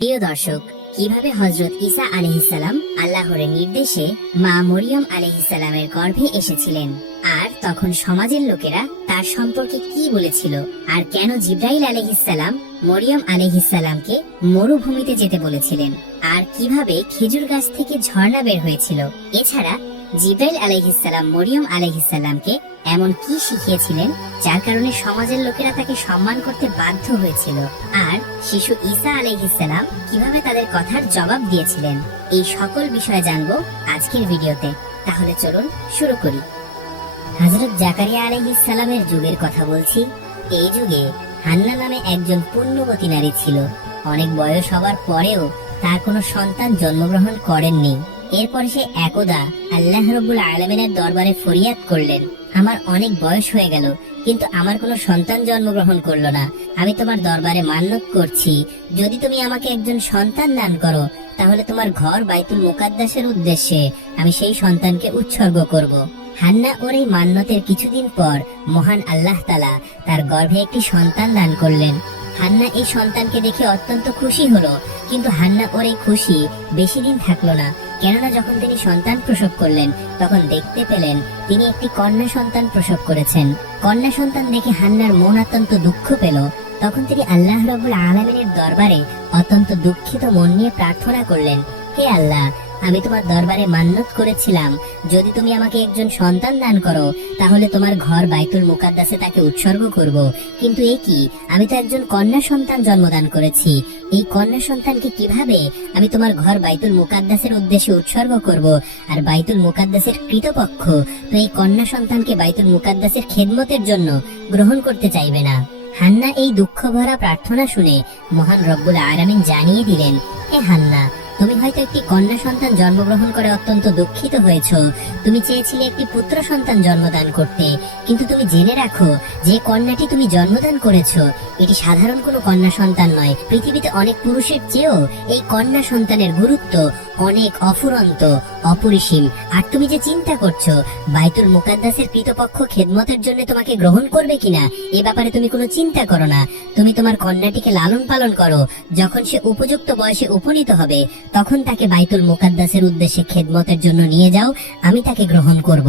প্রিয় দর্শক, কিভাবে হযরত ঈসা আলাইহিস সালাম আল্লাহর নির্দেশে মা মরিয়ম আলাইহিস সালামের গর্ভে এসেছিলেন, আর তখন সমাজের লোকেরা তার সম্পর্কে কি বলেছিল, আর কেন জিবরাইল আলাইহিস সালাম মরিয়ম আলাইহিস সালামকে মরুভূমিতে যেতে বলেছিলেন, আর কিভাবে খেজুর গাছ থেকে ঝর্ণা বের হয়েছিল। এছাড়া জিবরাইল আলাইহিস সালাম মরিয়ম আলাইহিস সালামকে এমন কি শিখিয়েছিলেন যার কারণে সমাজের লোকেরা তাকে সম্মান করতে বাধ্য হয়েছিল, আর শিশু ঈসা আলাইহিস সালাম কিভাবে তাদের কথার জবাব দিয়েছিলেন। এই সকল বিষয় জানবো আজকের ভিডিওতে। তাহলে চলুন শুরু করি। হযরত জাকারিয়া আলাইহিস সালামের যুগের কথা বলছি। এই যুগে হান্না নামে একজন পুণ্যবতী নারী ছিল। অনেক বয়স হবার পরেও তার কোনো সন্তান জন্মগ্রহণ করেননি। এরপরে সে একদা আল্লাহ রাব্বুল আলামিনের দরবারে ফরিয়াদ করলেন, আমার অনেক বয়স হয়ে গেল, কিন্তু আমার কোনো সন্তান জন্মগ্রহণ করলো না। আমি তোমার দরবারে মান্নত করছি, যদি তুমি আমাকে একজন সন্তান দান করো, তাহলে তোমার ঘর বাইতুল মুকাদ্দাসের উদ্দেশ্যে আমি সেই সন্তানকে উৎসর্গ করব। হান্না ওর এই মান্নতের কিছুদিন পর মহান আল্লাহ তাআলা তার গর্ভে একটি সন্তান দান করলেন। হান্না এই সন্তানকে দেখে অত্যন্ত খুশি হলো, কিন্তু হান্না ওর এই খুশি বেশি দিন থাকলো না। কেননা যখন তিনি সন্তান প্রসব করলেন, তখন দেখতে পেলেন তিনি একটি কন্যা সন্তান প্রসব করেছেন। কন্যা সন্তান দেখে হান্নার মন অত্যন্ত দুঃখ পেল। তখন তিনি আল্লাহ রাব্বুল আলামিনের দরবারে অত্যন্ত দুঃখিত মন নিয়ে প্রার্থনা করলেন, হে আল্লাহ, আমি তোমার দরবারে মান্নত করেছিলাম, যদি তুমি আমাকে একজন সন্তান দান করো, তাহলে তোমার ঘর বাইতুল মুকাদ্দাসে তাকে উৎসর্গ করব। কিন্তু এ কি, আমি তো একজন কন্যা সন্তান জন্মদান করেছি। এই কন্যা সন্তানকে কিভাবে আমি তোমার ঘর বাইতুল মুকাদ্দাসের উদ্দেশ্যে উৎসর্গ করব? আর বাইতুল মুকাদ্দাসের কৃতপক্ষ তো এই কন্যা সন্তানকে বাইতুল মুকাদ্দাসের খেদমতের জন্য গ্রহণ করতে চাইবে না। হান্না এই দুঃখ ভরা প্রার্থনা শুনে মহান রব্বুল আলামিন জানিয়ে দিলেন, হে হান্না, তুমি হয়তো একটি কন্যা সন্তান জন্মগ্রহণ করে অত্যন্ত দুঃখিত হয়েছ। তুমি চেয়েছিলে একটি পুত্র সন্তান জন্মদান করতে, কিন্তু তুমি জেনে রাখো যে কন্যাটি তুমি জন্মদান করেছো এটি সাধারণ কোনো কন্যা সন্তান নয়। পৃথিবীতে অনেক পুরুষের চেয়েও এই কন্যা সন্তানের গুরুত্ব অনেক অফুরন্ত, অপরিসীম। আর তুমি যে চিন্তা করছো বাইতুল মুকাদ্দাসের কৃতপক্ষ খেদমতের জন্য তোমাকে গ্রহণ করবে কিনা, এ ব্যাপারে তুমি কোনো চিন্তা করো না। তুমি তোমার কন্যাটিকে লালন পালন করো, যখন সে উপযুক্ত বয়সে উপনীত হবে তখন তাকে বাইতুল মুকাদ্দাসের উদ্দেশ্যে খেদমতের জন্য নিয়ে যাও, আমি তাকে গ্রহণ করব।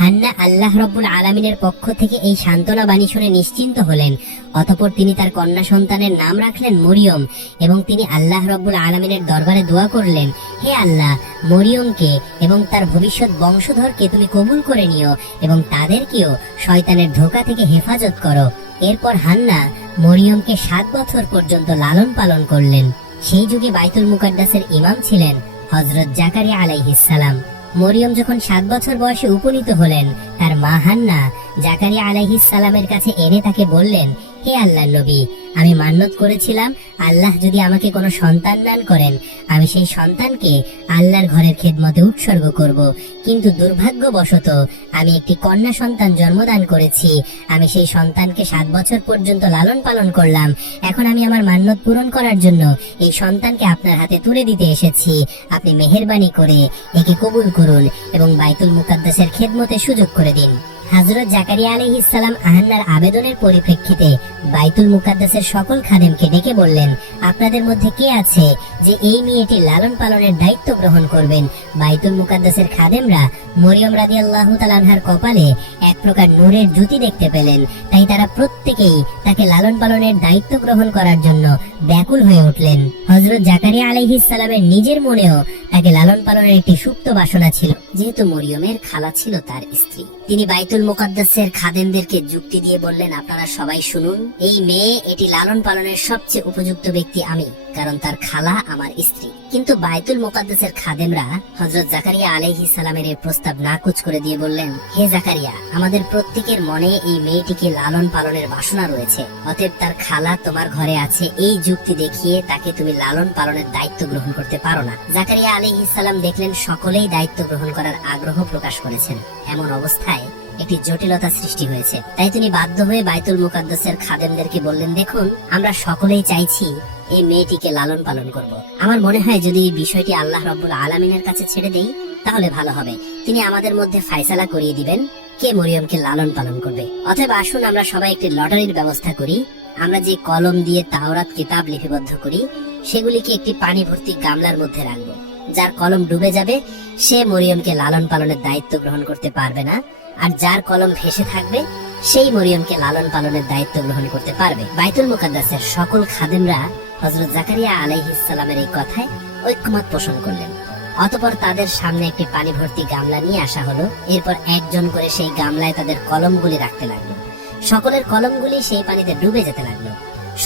হান্না আল্লাহ রাব্বুল আলামিনের পক্ষ থেকে এই সান্ত্বনা বাণী শুনে নিশ্চিন্ত হলেন। অতঃপর তিনি তার কন্যা সন্তানের নাম রাখলেন মরিয়ম, এবং তিনি আল্লাহ রাব্বুল আলামিনের দরবারে দোয়া করলেন, হে আল্লাহ, মরিয়মকে এবং তার ভবিষ্যৎ বংশধরকে তুমি কবুল করে নিও, এবং তাদেরকেও শয়তানের ধোঁকা থেকে হেফাজত করো। এরপর হান্না মরিয়মকে 7 বছর পর্যন্ত লালন পালন করলেন। সেই যুগে বাইতুল মুকাদ্দাসের ইমাম ছিলেন হযরত জাকারিয়া আলাইহিস সালাম। মরিয়ম যখন 7 বছর বয়সে উপনীত হলেন, তার মা হান্না জাকারিয়া আলাইহিস সালামের কাছে এনে তাকে বললেন, হে আল্লাহর নবী, আমি মান্নত করেছিলাম আল্লাহ যদি আমাকে কোনো সন্তান দান করেন, আমি সেই সন্তানকে আল্লাহর ঘরের খেদমতে উৎসর্গ করব। কিন্তু দুর্ভাগ্যবশত আমি একটি কন্যা সন্তান জন্মদান করেছি। আমি সেই সন্তানকে 7 বছর পর্যন্ত লালন পালন করলাম। এখন আমি আমার মান্নত পূরণ করার জন্য এই সন্তানকে আপনার হাতে তুলে দিতে এসেছি। আপনি মেহেরবানি করে একে কবুল করুন এবং বাইতুল মুকাদ্দাসের খেদমতে সুযোগ করে দিন। হযরত জাকারিয়া আলাইহিস সালাম হান্নার আবেদনের পরিপ্রেক্ষিতে বাইতুল মুকাদ্দাসের সকল খাদেমকে ডেকে বললেন, আপনাদের মধ্যে কে আছে যে এই মেয়েটির লালন পালনের দায়িত্ব গ্রহণ করবেন? বাইতুল মুকাদ্দাসের খাদেমরা মরিয়ম রাদিয়াল্লাহু তাআলা আনহার কপালে এক প্রকার নূরের জ্যোতি দেখতে পেলেন, তাই তারা প্রত্যেকেই তাকে লালন পালনের দায়িত্ব গ্রহণ করার জন্য ব্যাকুল হয়ে উঠলেন। হযরত জাকারিয়া আলাইহিস সালামের নিজের মনেও তাকে লালন পালনের একটি সুপ্ত বাসনা ছিল। যেহেতু মরিয়মের খালা ছিল তার স্ত্রী, তিনি বাইতুল মুকাদ্দাসের খাদেমদেরকে যুক্তি দিয়ে বললেন, আপনারা সবাই শুনুন, এই মেয়ে এটি লালন পালনের সবচেয়ে উপযুক্ত ব্যক্তি আমি, কারণ তার খালা আমার স্ত্রী। কিন্তু বাইতুল মুকাদ্দাসের খাদেমরা হযরত জাকারিয়া আলাইহিস সালামের এই প্রস্তাব নাকচ করে দিয়ে বললেন, হে জাকারিয়া, আমাদের প্রত্যেকের মনে এই মেয়েটিকে লালন পালনের বাসনা রয়েছে, অতএব তার খালা তোমার ঘরে আছে এই যুক্তি দেখিয়ে তাকে তুমি লালন পালনের দায়িত্ব গ্রহণ করতে পারো না। জাকারিয়া আলাইহিস সালাম দেখলেন সকলেই দায়িত্ব গ্রহণ করার আগ্রহ প্রকাশ করেছেন। এমন অবস্থায় একটি জটিলতা সৃষ্টি হয়েছে। তাই তিনি বাধ্য হয়ে বাইতুল মুকাদ্দাসের খাদেমদেরকে বললেন, দেখুন, আমরা সকলেই চাইছি এই মেয়েটিকে লালন পালন করব। আমার মনে হয় যদি এই বিষয়টি আল্লাহ রাব্বুল আলামিনের কাছে ছেড়ে দেই তাহলে ভালো হবে। তিনি আমাদের মধ্যে ফায়সালা করিয়ে দিবেন কে মরিয়মকে লালন পালন করবে। অতএব আসুন আমরা সবাই একটি লটারির ব্যবস্থা করি, আমরা যে কলম দিয়ে তাওরাত কিতাব লিপিবদ্ধ করি সেগুলিকে একটি পানি ভর্তি গামলার মধ্যে রাখবো। যার কলম ডুবে যাবে সে মরিয়মকে লালন পালনের দায়িত্ব গ্রহণ করতে পারবে না, আর যার কলম ভেসে থাকবে সেই মরিয়মকে লালন পালনের দায়িত্ব গ্রহণ করতে পারবে। বাইতুল মুকাদ্দাসের সকল খাদেমরা হযরত জাকারিয়া আলাইহিস সালামের এই কথায় ঐক্যমত পোষণ করলেন। অতঃপর তাদের সামনে একটি পানি ভর্তি গামলা নিয়ে আসা হলো। এরপর একজন করে সেই গামলায় তাদের কলমগুলি রাখতে লাগলো। সকলের কলমগুলি সেই পানিতে ডুবে যেতে লাগলো।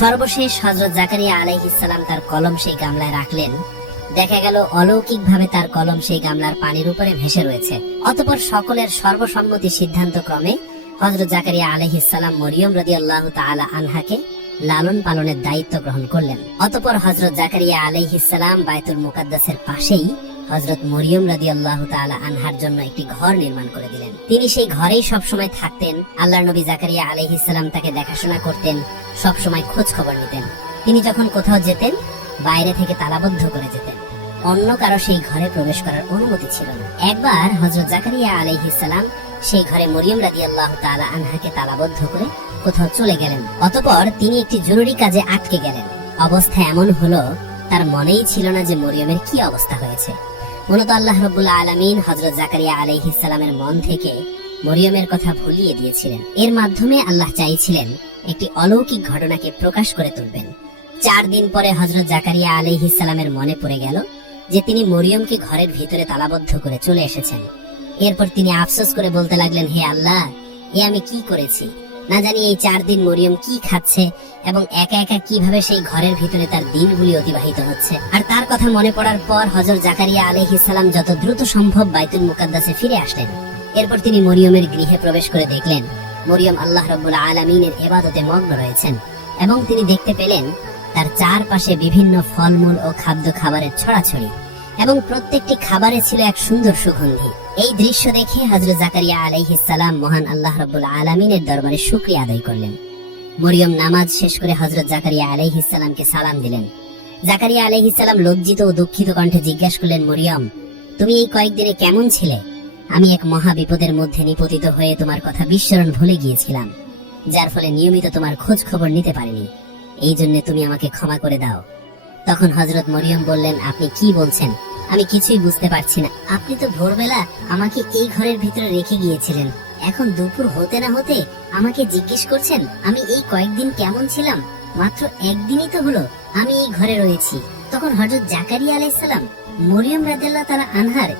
সর্বশেষ হযরত জাকারিয়া আলাইহিস সালাম তার কলম সেই গামলায় রাখলেন। দেখা গেল অলৌকিকভাবে তার কলম সেই গামলার পানির উপরে ভেসে রয়েছে। অতঃপর সকলের সর্বসম্মতি সিদ্ধান্ত ক্রমে হযরত জাকারিয়া আলাইহিস সালাম মরিয়ম রাদিয়াল্লাহু তাআলা আনহাকে লালন পালনের দায়িত্ব গ্রহণ করলেন। অতঃপর হযরত জাকারিয়া আলাইহিস সালাম বাইতুল মুকাদ্দাসের পাশেই হযরত মরিয়ম রাদিয়াল্লাহু তাআলা আনহার জন্য একটি ঘর নির্মাণ করে দিলেন। তিনি সেই ঘরেই সবসময় থাকতেন। আল্লাহর নবী জাকারিয়া আলাইহিস সালাম তাকে দেখাশোনা করতেন, সবসময় খোঁজ খবর নিতেন। তিনি যখন কোথাও যেতেন বাইরে থেকে তালাবদ্ধ করে যেতেন, অন্য কারো সেই ঘরে প্রবেশ করার অনুমতি ছিল না। একবার হযরত জাকারিয়া আলাইহিস সালাম সেই ঘরে মরিয়ম রাদিয়াল্লাহু তাআলা আনহাকে তালাবদ্ধ করে কোথাও চলে গেলেন। অতঃপর তিনি একটি জরুরি কাজে আটকে গেলেন। অবস্থা এমন হলো তার মনেই ছিল না যে মরিয়মের কি অবস্থা হয়েছে। মূলত আল্লাহ রাব্বুল আলামিন হযরত জাকারিয়া আলাইহিস সালামের মন থেকে মরিয়মের কথা ভুলিয়ে দিয়েছিলেন। এর মাধ্যমে আল্লাহ চাইছিলেন একটি অলৌকিক ঘটনাকে প্রকাশ করে তুলবেন। 4 দিন পরে হযরত জাকারিয়া আলাইহিস সালামের মনে পড়ে গেল যে তিনি মরিয়মকে ঘরের ভিতরে তালাবদ্ধ করে চলে এসেছেন। এরপর তিনি আফসোস করে বলতে লাগলেন, হে আল্লাহ, এ আমি কি করেছি? না জানি এই 4 দিন মরিয়ম কি খাচ্ছে এবং একা একা কিভাবে সেই ঘরের ভিতরে তার দিনগুলি অতিবাহিত হচ্ছে। আর তার কথা মনে পড়ার পর হযরত জাকারিয়া আলাইহিস সালাম যত দ্রুত সম্ভব বাইতুল মুকাদ্দাসে ফিরে আসলেন। এরপর তিনি মরিয়মের গৃহে প্রবেশ করে দেখলেন মরিয়ম আল্লাহ রাব্বুল আলামিনের ইবাদতে মগ্ন রয়েছেন এবং তিনি দেখতে পেলেন তার চারপাশে বিভিন্ন ফলমূল ও খাদ্য খাবারের ছড়াছড়ি এবং প্রত্যেকটি খাবারে ছিল এক সুন্দর সুগন্ধি। এই দৃশ্য দেখে হযরত জাকারিয়া আলাইহিস সালাম মহান আল্লাহ রাব্বুল আলামিনের দরবারে শুকরিয়া আদায় করলেন। মরিয়ম নামাজ শেষ করে হযরত জাকারিয়া আলাইহিস সালামকে সালাম দিলেন। জাকারিয়া আলাইহিস সালাম লজ্জিত ও দুঃখিত কণ্ঠে জিজ্ঞাসা করলেন, মরিয়ম, তুমি এই কয়েকদিনে কেমন ছিলে? আমি এক মহা বিপদের মধ্যে নিপতিত হয়ে তোমার কথা বিস্মরণ ভুলে গিয়েছিলাম, যার ফলে নিয়মিত তোমার খোঁজ খবর নিতে পারিনি। এই জন্য তুমি আমাকে ক্ষমা করে দাও। তখন হযরত মরিয়ম বললেন, আপনি কি বলছেন? আমি কিছুই বুঝতে পারছি না। আপনি তো ভোরবেলা আমাকে এই ঘরের ভিতরে রেখে গিয়েছিলেন, এখন দুপুর হতে না হতে আমাকে জিজ্ঞেস করছেন আমি এই কয়েকদিন কেমন ছিলাম? মাত্র একদিনই তো হলো আমি এই ঘরে রয়েছি। তখন হযরত জাকারিয়া আলাইহিস সালাম মরিয়ম রাদিয়াল্লাহু তাআলা আনহার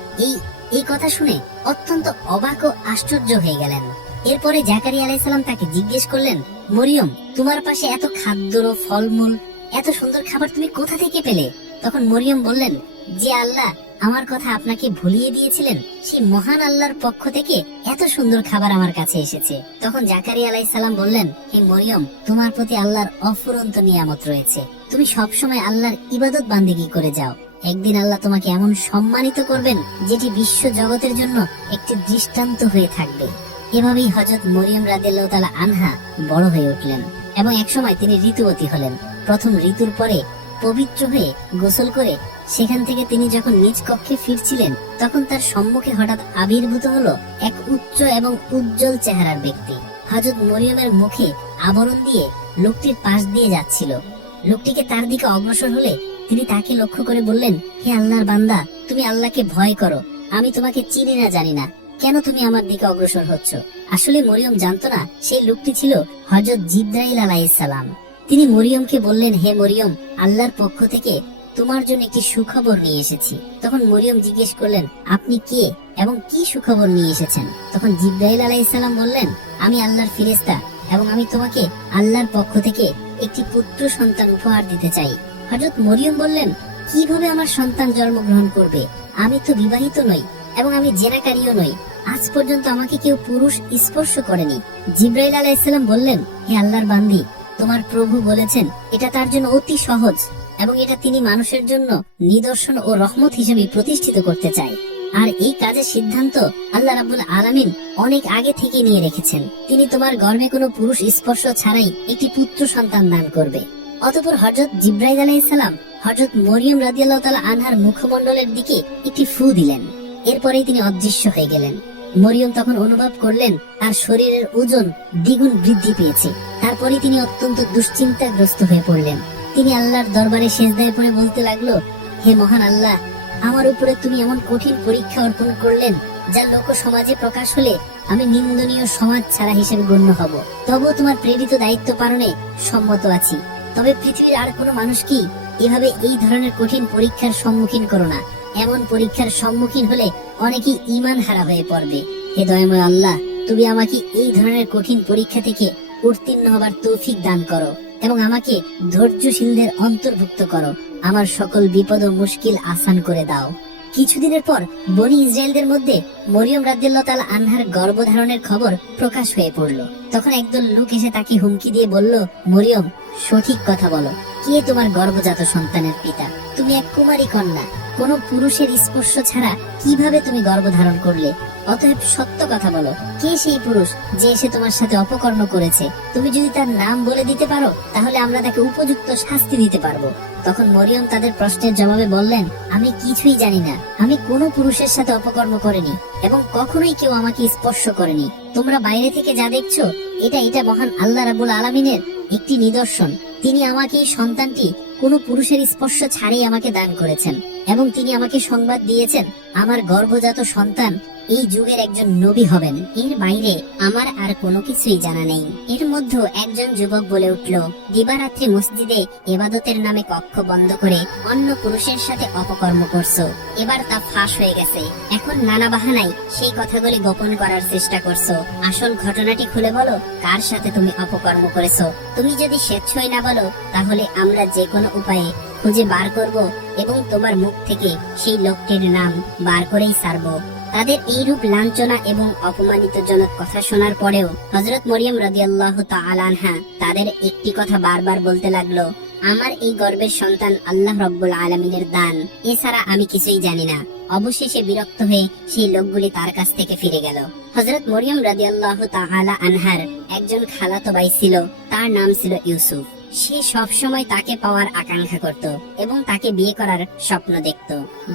এই কথা শুনে অত্যন্ত অবাক ও আশ্চর্য হয়ে গেলেন। এরপরে জাকারিয়া আলাইহিস সালাম তাকে জিজ্ঞেস করলেন, মরিয়ম, তোমার পাশে এত খাদ্য ও ফলমূল, এত সুন্দর খাবার তুমি কোথা থেকে পেলে? তখন মরিয়ম বললেন, যে আল্লাহ আমার কথা আপনাকে ভুলিয়ে দিয়েছিলেন সেই মহান আল্লাহর পক্ষ থেকে এত সুন্দর খাবার আমার কাছে এসেছে। তখন জাকারিয়া আলাইহিস সালাম বললেন, হে মরিয়ম, তোমার প্রতি আল্লাহর অফুরন্ত নিয়ামত রয়েছে। তুমি সবসময় আল্লাহর ইবাদত বান্দেগী করে যাও। একদিন আল্লাহ তোমাকে এমন সম্মানিত করবেন যেটি বিশ্ব জগতের জন্য একটি দৃষ্টান্ত হয়ে থাকবে। এভাবেই হযরত মরিয়ম রাদিয়াল্লাহু তাআলা আনহা বড় হয়ে উঠলেন এবং একসময় তিনি ঋতুবতী হলেন। প্রথম ঋতুর পরে পবিত্র হয়ে গোসল করে সেখান থেকে তিনি যখন নিজ কক্ষে ফিরছিলেন তখন তার সম্মুখে হঠাৎ আবির্ভূত হলো এক উচ্চ এবং উজ্জ্বল চেহারার ব্যক্তি। হযরত মরিয়মের মুখে আবরণ দিয়ে লোকটির পাশ দিয়ে যাচ্ছিল। লোকটিকে তার দিকে অগ্রসর হলে তিনি তাকে লক্ষ্য করে বললেন, হে আল্লাহর বান্দা, তুমি আল্লাহকে ভয় করো। আমি তোমাকে চিনি না জানি না, কেন তুমি আমার দিকে অগ্রসর হচ্ছ? আসলে মরিয়ম জানতো না সেই লোকটি ছিল হযরত জিবরাইল আলাইহিস সালাম। তিনি মরিয়মকে বললেন, হে মরিয়ম, আল্লাহর পক্ষ থেকে তোমার জন্য একটি সুখবর নিয়ে এসেছি। তখন মরিয়ম জিজ্ঞেস করলেন, আপনি কে এবং কি সুখবর নিয়ে এসেছেন? তখন জিবরাইল আলাইহিস সালাম বললেন, আমি আল্লাহর ফেরেশতা এবং আমি তোমাকে আল্লাহর পক্ষ থেকে একটি পুত্র সন্তান উপহার দিতে চাই। হযরত মরিয়ম বললেন, কিভাবে আমার সন্তান জন্মগ্রহণ করবে? আমি তো বিবাহিত নই এবং আমি জেনাকারীও নই। আজ পর্যন্ত আমাকে কেউ পুরুষ স্পর্শ করেনি। জিবরাইল আলাইহিস সালাম বললেন, হে আল্লাহর বান্দী, তোমার প্রভু বলেছেন এটা তার জন্য অতি সহজ এবং এটা তিনি মানুষের জন্য নিদর্শন ও রহমত হিসেবে প্রতিষ্ঠিত করতে চায়। আর এই কাজের সিদ্ধান্ত আল্লাহ রাব্বুল আলামিন অনেক আগে থেকে নিয়ে রেখেছেন। তিনি তোমার গর্ভে কোনো পুরুষ স্পর্শ ছাড়াই একটি পুত্র সন্তান দান করবে। অতঃপর হযরত জিবরাইল আলাইহিস সালাম হযরত মরিয়ম রাদিয়াল্লাহু তাআলা আনহার মুখমণ্ডলের দিকে একটি ফু দিলেন। এরপরেই তিনি অদৃশ্য হয়ে গেলেন। মরিয়ম তখন অনুভব করলেন তার শরীরের ওজন দ্বিগুণ বৃদ্ধি পেয়েছে। তার তারপরে তিনি অত্যন্ত দুশ্চিন্তাগ্রস্ত হয়ে পড়লেন। তিনি আল্লাহর দরবারে সেজদায় পড়ে বলতে লাগলো, হে মহান আল্লাহ, আমার উপরে তুমি এমন কঠিন পরীক্ষা অর্পণ করলেন যা লোক সমাজে প্রকাশ হলে আমি নিন্দনীয় সমাজ ছাড়া হিসেবে গণ্য হব। তবুও তোমার প্রেরিত দায়িত্ব পালনে সম্মত আছি। তবে পৃথিবীর আর কোনো মানুষ কি এভাবে এই ধরনের কঠিন পরীক্ষার সম্মুখীন করো না। এমন পরীক্ষার সম্মুখীন হলে অনেকেই ঈমান হারা হয়ে পড়বে। হে দয়াময় আল্লাহ, তুমি আমাকে এই ধরনের কঠিন পরীক্ষা থেকে উত্তীর্ণ হবার তৌফিক দান করো এবং আমাকে ধৈর্যশীলদের অন্তর্ভুক্ত করো। আমার সকল বিপদ ও মুশকিল আসান করে দাও। কিছুদিনের পর বনি ইসরায়েলদের মধ্যে মরিয়ম রাদিয়াল্লাহু তাআলা আনহার গর্ভধারণের খবর প্রকাশ হয়ে পড়ল। তখন একদল লোক এসে তাকে হুমকি দিয়ে বলল, মরিয়ম, সঠিক কথা বলো, কে তোমার গর্ভজাত সন্তানের পিতা? তুমি এক কুমারী কন্যা, কোনো পুরুষের স্পর্শ ছাড়া কিভাবে তুমি গর্ভধারণ করলে? অতএব সত্য কথা বলো, কে সেই পুরুষ যে এসে তোমার সাথে অপকর্ম করেছে? তুমি যদি তার নাম বলে দিতে পারো তাহলে আমরা তাকে উপযুক্ত শাস্তি দিতে পারবো। তখন মরিয়ম তাদের প্রশ্নের জবাবে বললেন, আমি কিছুই জানি না। আমি কোনো পুরুষের সাথে অপকর্ম করিনি এবং কখনোই কেউ আমাকে স্পর্শ করেনি। তোমরা বাইরে থেকে যা দেখছো এটা মহান আল্লাহ রাব্বুল আলামিনের একটি নিদর্শন। তিনি আমাকে এই সন্তানটি কোনো পুরুষের স্পর্শ ছাড়াই আমাকে দান করেছেন এবং তিনি আমাকে সংবাদ দিয়েছেন আমার গর্ভজাত সন্তান এই যুগের একজন নবী হবেন। এর বাইরে আমার আর কোনো কিছুই জানা নেই। এর মধ্যে একজন যুবক বলে উঠল, দিবারাত্রি মসজিদে ইবাদতের নামে কক্ষ বন্ধ করে অন্য পুরুষের সাথে অপকর্ম করছো। এবার তা ফাঁস হয়ে গেছে। এখন নানা বাহানায় সেই কথাগুলি গোপন করার চেষ্টা করছো। আসল ঘটনাটি খুলে বলো, কার সাথে তুমি অপকর্ম করেছো? তুমি যদি স্বেচ্ছায় না বলো তাহলে আমরা যে কোনো উপায়ে খুঁজে বার করব এবং তোমার মুখ থেকে সেই লোকটির নাম বার করেই ছাড়বো। তাদের এইরূপ লাঞ্ছনা এবং অপমানিতজনক কথা শোনার পরেও হযরত মরিয়ম রাদিয়াল্লাহু তাআলা আনহা তাদের একটি কথা বারবার বলতে লাগলো, আমার এই গর্ভের সন্তান আল্লাহ রাব্বুল আলামিনের দান, এছাড়া আমি কিছুই জানি না। অবশেষে বিরক্ত হয়ে সেই লোকগুলি তার কাছ থেকে ফিরে গেল। হযরত মরিয়ম রাদিয়াল্লাহু তাআলা আনহার একজন খালাতো ভাই ছিল, তার নাম ছিল ইউসুফ। সে সব সময় তাকে পাওয়ার আকাঙ্ক্ষা করত এবং তাকে বিয়ে করার স্বপ্ন দেখত।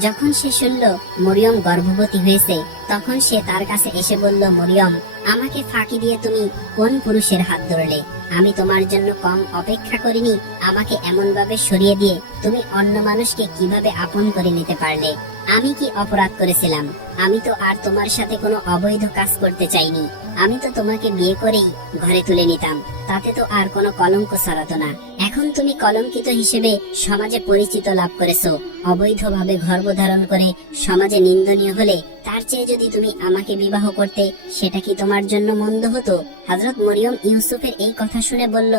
যখন সে শুনল মরিয়ম গর্ভবতী হয়েছে, তখন সে তার কাছে এসে বলল, মরিয়ম, আমাকে ফাঁকি দিয়ে তুমি কোন পুরুষের হাত ধরলে? আমি তোমার জন্য কম অপেক্ষা করিনি। আমাকে এমন ভাবে সরিয়ে দিয়ে তুমি অন্য মানুষকে কিভাবে আপন করে নিতে পারলে? আমি কি অপরাধ করেছিলাম? আমি তো আর তোমার সাথে কোনো অবৈধ কাজ করতে চাইনি। আমি তো তোমাকে বিয়ে করেই ঘরে তুলে নিতাম, তাতে তো আর কোনো কলঙ্ক ছড়াতো না। এখন তুমি কলঙ্কিত হিসেবে সমাজে পরিচিত লাভ করেছো। অবৈধভাবে গর্ভধারণ করে সমাজে নিন্দনীয় হলে তার চেয়ে যদি তুমি আমাকে বিবাহ করতে, সেটা কি তোমার জন্য মন্দ হতো? হযরত মরিয়ম ইউসুফের এই কথা শুনে বলল,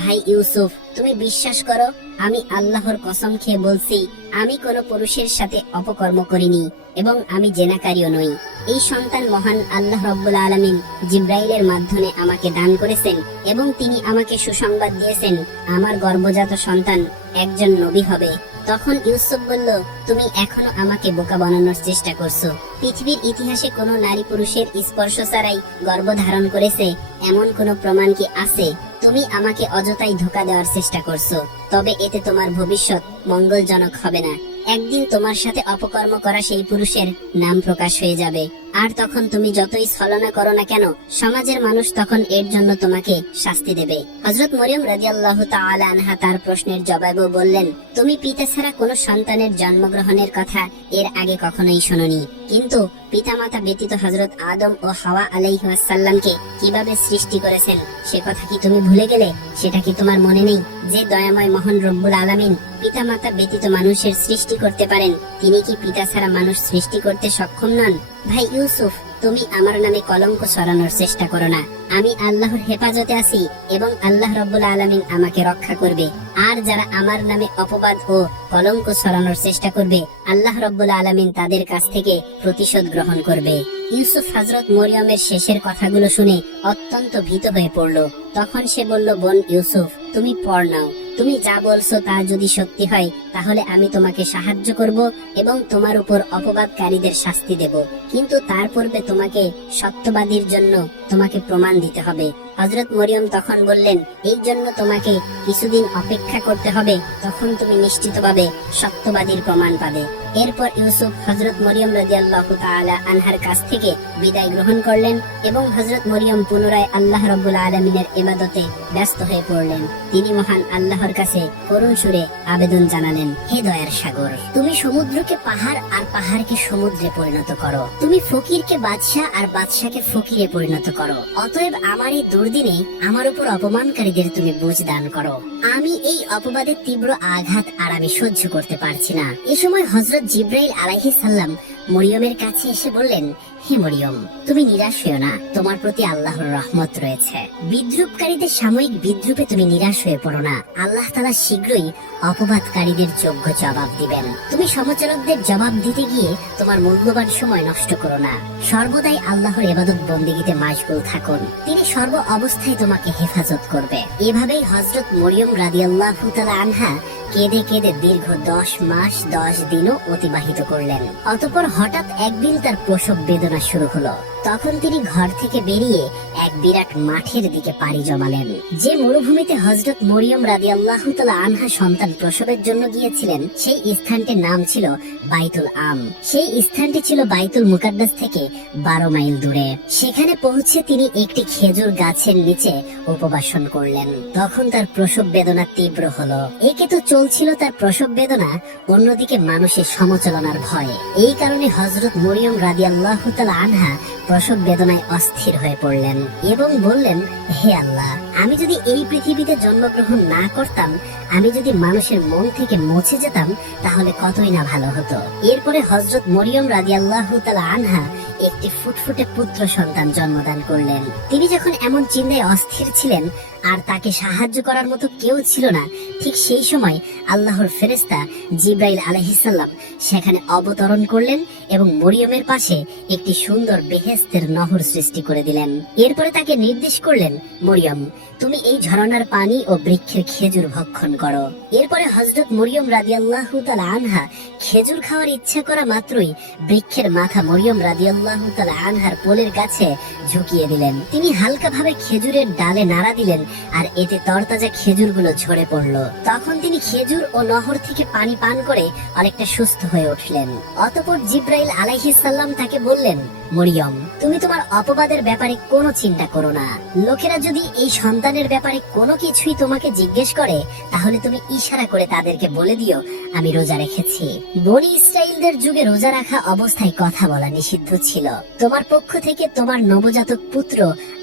ভাই ইউসুফ, তুমি বিশ্বাস করো, আমি আল্লাহর কসম খেয়ে বলছি, আমি কোনো পুরুষের সাথে অপকর্ম করিনি এবং আমি জেনাকারীও নই। এই সন্তান মহান আল্লাহ রাব্বুল আলামিন জিবরাইলের মাধ্যমে আমাকে দান করেছেন এবং তিনি আমাকে সুসংবাদ দিয়েছেন আমার গর্ভজাত সন্তান একজন নবী হবে। তখন ইউসুফ বলল, তুমি এখনো আমাকে বোকা বানানোর চেষ্টা করছো। পৃথিবীর ইতিহাসে কোনো নারী পুরুষের স্পর্শ ছাড়াই গর্ভধারণ করেছে এমন কোনো প্রমাণ কি আছে? তুমি আমাকে অযথাই ধোঁকা দেওয়ার চেষ্টা করছো, তবে এতে তোমার ভবিষ্যৎ মঙ্গলজনক হবে না। একদিন তোমার সাথে অপকর্ম করা সেই পুরুষের নাম প্রকাশ হয়ে যাবে, আর তখন তুমি যতই ছলনা করো না কেন, সমাজের মানুষ তখন এর জন্য তোমাকে শাস্তি দেবে। হযরত মরিয়ম রাদিয়াল্লাহু তাআলা আনহা তার প্রশ্নের জবাবে বললেন, তুমি পিতা ছাড়া কোনো সন্তানের জন্মগ্রহণের কথা এর আগে কখনোই শোনোনি, কিন্তু পিতামাতা ব্যতীত হযরত আদম ও হাওয়া আলাইহিস সালামকে কিভাবে সৃষ্টি করেছেন সে কথা কি তুমি ভুলে গেলে? সেটা কি তোমার মনে নেই যে দয়াময় মহান রব্বুল আলামিন পিতামাতা ব্যতীত মানুষের সৃষ্টি করতে পারেন? তিনি কি পিতা ছাড়া মানুষ সৃষ্টি করতে সক্ষম নন? ভাই ইউসুফ, তুমি আমার নামে কলঙ্ক ছড়ানোর চেষ্টা করো না। আমি আল্লাহর হেফাজতে আছি এবং আল্লাহ রাব্বুল আলামিন আমাকে রক্ষা করবে। আর যারা আমার নামে অপবাদ ও কলঙ্ক ছড়ানোর চেষ্টা করবে, আল্লাহ রাব্বুল আলামিন তাদের কাছ থেকে প্রতিশোধ গ্রহণ করবে। ইউসুফ হযরত মরিয়মের শেষের কথাগুলো শুনে অত্যন্ত ভীত হয়ে পড়ল। তখন সে বলল, বোন ইউসুফ, তুমি পড় নাও। তুমি যা বলছো তা যদি সত্যি হয় তাহলে আমি তোমাকে সাহায্য করব এবং তোমার উপর অপবাদকারীদের শাস্তি দেব, কিন্তু তার পূর্বে তোমাকে সত্যবাদীর জন্য তোমাকে প্রমাণ দিতে হবে। হযরত মরিয়ম তখন বললেন, এই জন্য তোমাকে কিছুদিন অপেক্ষা করতে হবে, তখন তুমি নিশ্চিতভাবে সত্যবাদীর প্রমাণ পাবে। এরপর ইউসুফ হযরত মরিয়ম রাদিয়াল্লাহু তাআলা আনহার কাছ থেকে বিদায় গ্রহণ করলেন এবং হযরত মরিয়ম পুনরায় আল্লাহ রাব্বুল আলামিনের ইবাদতে ব্যস্ত হয়ে পড়লেন। তিনি মহান আল্লাহর কাছে করুণ সুরে আবেদন জানালেন, হে দয়ার সাগর, তুমি সমুদ্রকে পাহাড় আর পাহাড়কে সমুদ্রে পরিণত করো, তুমি ফকিরকে বাদশা আর বাদশাকে ফকিরে পরিণত করো। অতএব আমার এই দুর্দিনে আমার উপর অপমানকারীদের তুমি বুঝ দান করো। আমি এই অপবাদের তীব্র আঘাত আর আমি সহ্য করতে পারছি না। এ সময় হযরত জিবরাইল আলাইহিস সালাম মরিয়মের কাছে এসে বললেন, হে মরিয়ম, তুমি নিরাশ হইও না, তোমার প্রতি আল্লাহর রহমত রয়েছে। বিদ্রুপকারীদের সাময়িক বিদ্রুপে তুমি নিরাশ হয়ে পড়ো না। আল্লাহ তাআলা শীঘ্রই অপবাদকারীদের যোগ্য জবাব দিবেন। তুমি সমালোচকদের জবাব দিতে গিয়ে তোমার মূল্যবান সময় নষ্ট করো না। সর্বদাই আল্লাহর ইবাদত বন্দেগীতে মাশগুল থাকুন, তিনি সর্ব অবস্থায় তোমাকে হেফাজত করবে। এভাবেই হযরত মরিয়ম রাদিয়াল্লাহু তাআলা আনহা কেঁদে কেঁদে দীর্ঘ 10 মাস 10 দিনও অতিবাহিত করলেন। অতঃপর হঠাৎ একদিন তার প্রসব বেদনা শুরু হলো। তখন তিনি ঘর থেকে বেরিয়ে এক বিরাট মাঠের দিকে পাড়ি জমালেন। যে মরুভূমিতে হযরত মরিয়ম রাদিয়াল্লাহু তাআলা আনহা সন্তান প্রসবের জন্য গিয়েছিলেন, সেই স্থানটির নাম ছিল বাইতুল আম। সেই স্থানটি ছিল বাইতুল মুকাদ্দাস থেকে 12 মাইল দূরে। সেখানে পৌঁছে তিনি একটি খেজুর গাছের নিচে উপবাসন করলেন। তখন তার প্রসব বেদনা তীব্র হলো। একে তো চলছিল তার প্রসব বেদনা, অন্যদিকে মানুষের সমালোচনার ভয়। এই কারণে হযরত মরিয়ম রাদিয়াল্লাহু তাআলা আনহা প্রসব বেদনায় অস্থির হয়ে পড়লেন এবং বললেন, হে আল্লাহ, আমি যদি এই পৃথিবীতে জন্মগ্রহণ না করতাম, আমি যদি মানুষের মন থেকে মুছে যেতাম, তাহলে কতই না ভালো হতো। এরপরে হযরত মরিয়ম রাদিয়াল্লাহু তাআলা আনহা একটি ফুটফুটে পুত্র সন্তান জন্মদান করলেন। তিনি যখন এমন চিন্তায় অস্থির ছিলেন আর তাকে সাহায্য করার মতো কেউ ছিল না, ঠিক সেই সময় আল্লাহর ফেরেশতা জিবরাইল আলাইহিস সালাম সেখানে অবতরণ করলেন এবং মরিয়মের পাশে একটি সুন্দর বেহেশতের নহর সৃষ্টি করে দিলেন। এরপরে তাকে নির্দেশ করলেন, মরিয়ম, তুমি এই ঝরনার পানি ও বৃক্ষের খেজুর ভক্ষণ করো। এরপরে হযরত মরিয়ম রাদিয়াল্লাহু তাআলা আনহা খেজুর খাওয়ার ইচ্ছা করা মাত্রই বৃক্ষের মাথা মরিয়ম রাদিয়াল্লাহু তাআলা আনহার কোলের কাছে ঝুঁকিয়ে দিলেন। তিনি হালকাভাবে খেজুরের ডালে নাড়া দিলেন আর এতে তরতাজা খেজুরগুলো ঝরে পড়ল। তখন তিনি খেজুর ও নহর থেকে পানি পান করে অনেকটা সুস্থ হয়ে উঠলেন। অতঃপর জিবরাইল আলাইহিস সালাম তাকে বললেন, মরিয়ম, তুমি তোমার অপবাদের ব্যাপারে কোনো চিন্তা করো না। লোকেরা যদি এই সন্তানের ব্যাপারে কোনো কিছুই তোমাকে জিজ্ঞেস করে, তাহলে তুমি ইশারা করে তাদেরকে বলে দিও, আমি রোজা রেখেছি। বনি ইসরাইলদের যুগে রোজা রাখা অবস্থায় কথা বলা নিষিদ্ধ ছিল। তোমার পক্ষ থেকে তোমার নবজাতক পুত্র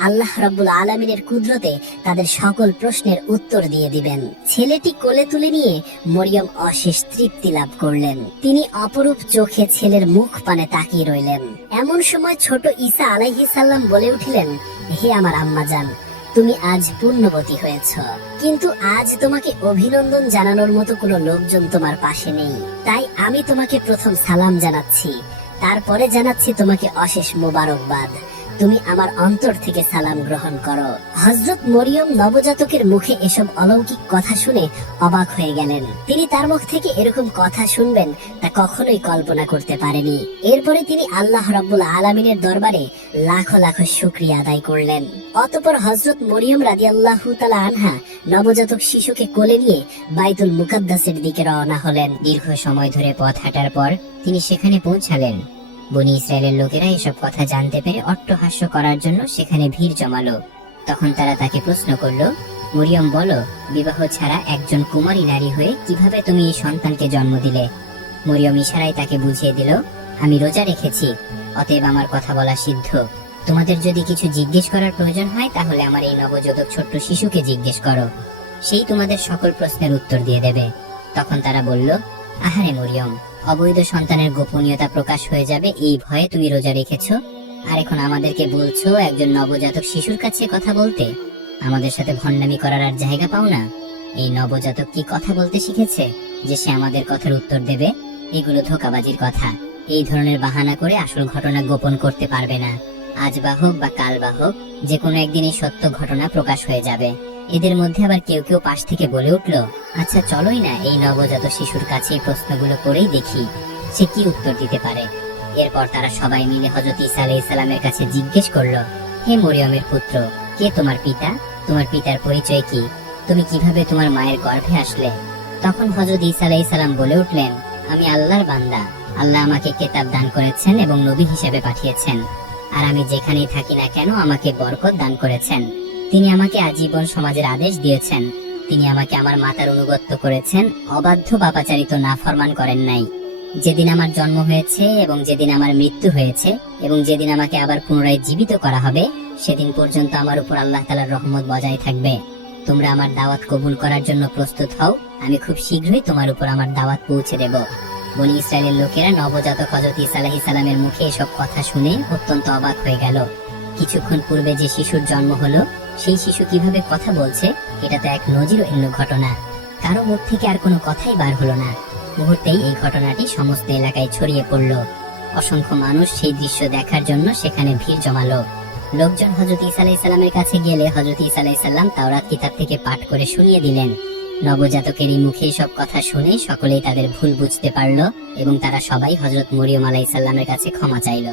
আল্লাহ রাব্বুল আলামিনের কুদরতে তাদের সকল প্রশ্নের উত্তর দিয়ে দিবেন। ছেলেটি কোলে তুলে নিয়ে মরিয়ম অশেষ তৃপ্তি লাভ করলেন। তিনি অপরূপ চোখে ছেলের মুখ পানে তাকিয়ে রইলেন। এমন সময় ছোট ঈসা আলাইহিস সালাম বলে উঠলেন, হে আমার আম্মাজান, তুমি আজ পূর্ণবতী হয়েছ, কিন্তু আজ তোমাকে অভিনন্দন জানানোর মতো কোনো লোকজন তোমার পাশে নেই। তাই আমি তোমাকে প্রথম সালাম জানাচ্ছি, তারপরে জানাচ্ছি তোমাকে অশেষ মোবারকবাদ। তুমি আমার অন্তর থেকে সালাম গ্রহণ করো। হযরত মরিয়ম নবজাতকের মুখে এসব অলৌকিক কথা শুনে অবাক হয়ে গেলেন। তিনি তার মুখ থেকে এরকম কথা শুনবেন তা কখনোই কল্পনা করতে পারেনি। এরপরে তিনি আল্লাহ রাব্বুল আলামিনের দরবারে লাখো লাখো শুকরিয়া আদায় করলেন। অতঃপর হযরত মরিয়ম রাদিয়াল্লাহু তাআলা আনহা নবজাতক শিশুকে কোলে নিয়ে বাইতুল মুকাদ্দাসের দিকে রওনা হলেন। দীর্ঘ সময় ধরে পথ হাঁটার পর তিনি সেখানে পৌঁছালেন। বনি ইসরায়েলের লোকেরা এসব কথা জানতে পেরে অট্টহাস্য করার জন্য সেখানে ভিড় জমালো। তখন তারা তাকে প্রশ্ন করলো, মরিয়ম, বলো, বিবাহ ছাড়া একজন কুমারী নারী হয়ে কিভাবে তুমি এই সন্তানকে জন্ম দিলে? মরিয়ম ইশারায় তাকে বুঝিয়ে দিল, আমি রোজা রেখেছি, অতএব আমার কথা বলা সিদ্ধ। তোমাদের যদি কিছু জিজ্ঞেস করার প্রয়োজন হয়, তাহলে আমার এই নবজাতক ছোট্ট শিশুকে জিজ্ঞেস করো, সেই তোমাদের সকল প্রশ্নের উত্তর দিয়ে দেবে। তখন তারা বলল, আহারে মরিয়ম, অবৈধ সন্তানের গোপনীয়তা প্রকাশ হয়ে যাবে এই ভয়ে তুমি রোজা রেখেছ, আর এখন আমাদেরকে বলছো একজন নবজাতক শিশুর কাছে কথা বলতে? আমাদের সাথে ভণ্ডামি করার আর জায়গা পাও না। এই নবজাতক কি কথা বলতে শিখেছে যে সে আমাদের কথার উত্তর দেবে? এগুলো ধোঁকাবাজির কথা। এই ধরনের বাহানা করে আসল ঘটনা গোপন করতে পারবে না। আজ বা হোক বা কাল বা হোক, যে কোনো একদিন এই সত্য ঘটনা প্রকাশ হয়ে যাবে। এদের মধ্যে আবার কেউ কেউ পাশ থেকে বলে উঠলো, আচ্ছা চলোই না এই নবজাত শিশুর কাছে এই প্রশ্নগুলো করেই দেখি সে কি উত্তর দিতে পারে। এরপর তারা সবাই মিলে হযরত ঈসা আলাইহিস সালামের কাছে জিজ্ঞেস করলো, হে মরিয়মের পুত্র, কে তোমার পিতা? তোমার পিতার পরিচয় কি? তুমি কিভাবে তোমার মায়ের গর্ভে আসলে? তখন হযরত ঈসা আলাইহিস সালাম বলে উঠলেন, আমি আল্লাহর বান্দা। আল্লাহ আমাকে কিতাব দান করেছেন এবং নবী হিসেবে পাঠিয়েছেন। আর আমি যেখানেই থাকি না কেন আমাকে বরকত দান করেছেন। তিনি আমাকে আজীবন সমাজের আদেশ দিয়েছেন। তিনি আমাকে আমার মাতার অনুগত্য করেছেন, অবাধ্য পাপাচারিত নাফরমান করেন নাই। যেদিন আমার জন্ম হয়েছে এবং যেদিন আমার মৃত্যু হয়েছে এবং যেদিন আমাকে আবার পুনরায় জীবিত করা হবে, সেদিন পর্যন্ত আমার উপর আল্লাহ তাআলার রহমত বজায় থাকবে। তোমরা আমার দাওয়াত কবুল করার জন্য প্রস্তুত হও। আমি খুব শীঘ্রই তোমার উপর আমার দাওয়াত পৌঁছে দেব। বনী ইসরায়েলের লোকেরা নবজাতক হযরত ঈসা আলাইহিস সালামের মুখে এসব কথা শুনে অত্যন্ত অবাক হয়ে গেল। কিছুক্ষণ পূর্বে যে শিশুর জন্ম হলো, সেই শিশু কিভাবে কথা বলছে, এটা তো এক নজিরবিহীন ঘটনা। কারো মুখ থেকে আর কোনো কথাই বার হলো না। মুহূর্তেই এই ঘটনাটি সমস্ত এলাকায় ছড়িয়ে পড়ল। অসংখ্য মানুষ সেই দৃশ্য দেখার জন্য সেখানে ভিড় জমালো। লোকজন হযরত ঈসা আলাইহিস সালামের কাছে গেলে হযরত ঈসা আলাইহিস সালাম তাওরাত কিতাব থেকে পাঠ করে শুনিয়ে দিলেন। নবজাতকের এই মুখে সব কথা শুনে সকলেই তাদের ভুল বুঝতে পারল এবং তারা সবাই হযরত মরিয়ম আলাইহিস সালামের কাছে ক্ষমা চাইল।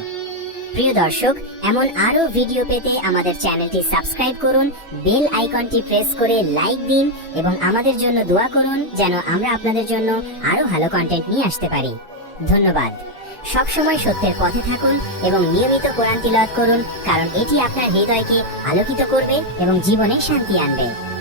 প্রিয় দর্শক, এমন আরো ভিডিও পেতে আমাদের চ্যানেলটি সাবস্ক্রাইব করুন, বেল আইকনটি প্রেস করে লাইক দিন এবং আমাদের জন্য দোয়া করুন যেন আমরা আপনাদের জন্য আরো ভালো কন্টেন্ট নিয়ে আসতে পারি। ধন্যবাদ। সবসময় সত্যের পথে থাকুন এবং নিয়মিত কোরআন তিলাওয়াত করুন, কারণ এটি আপনার হৃদয়কে আলোকিত করবে এবং জীবনে শান্তি আনবে।